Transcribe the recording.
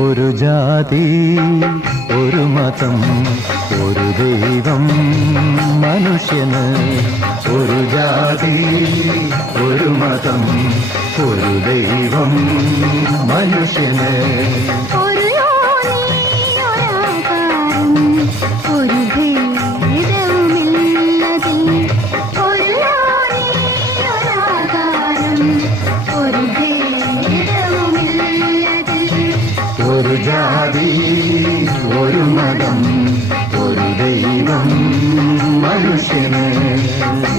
ഒരു ജാതി ഒരു മതം ഒരു ദൈവം മനുഷ്യന്. ഒരു ജാതി ഒരു മതം ഒരു ദൈവം മനുഷ്യന്. ഒരു ജാതി ഒരു മതം ഒരു ദൈവം മനുഷ്യന്.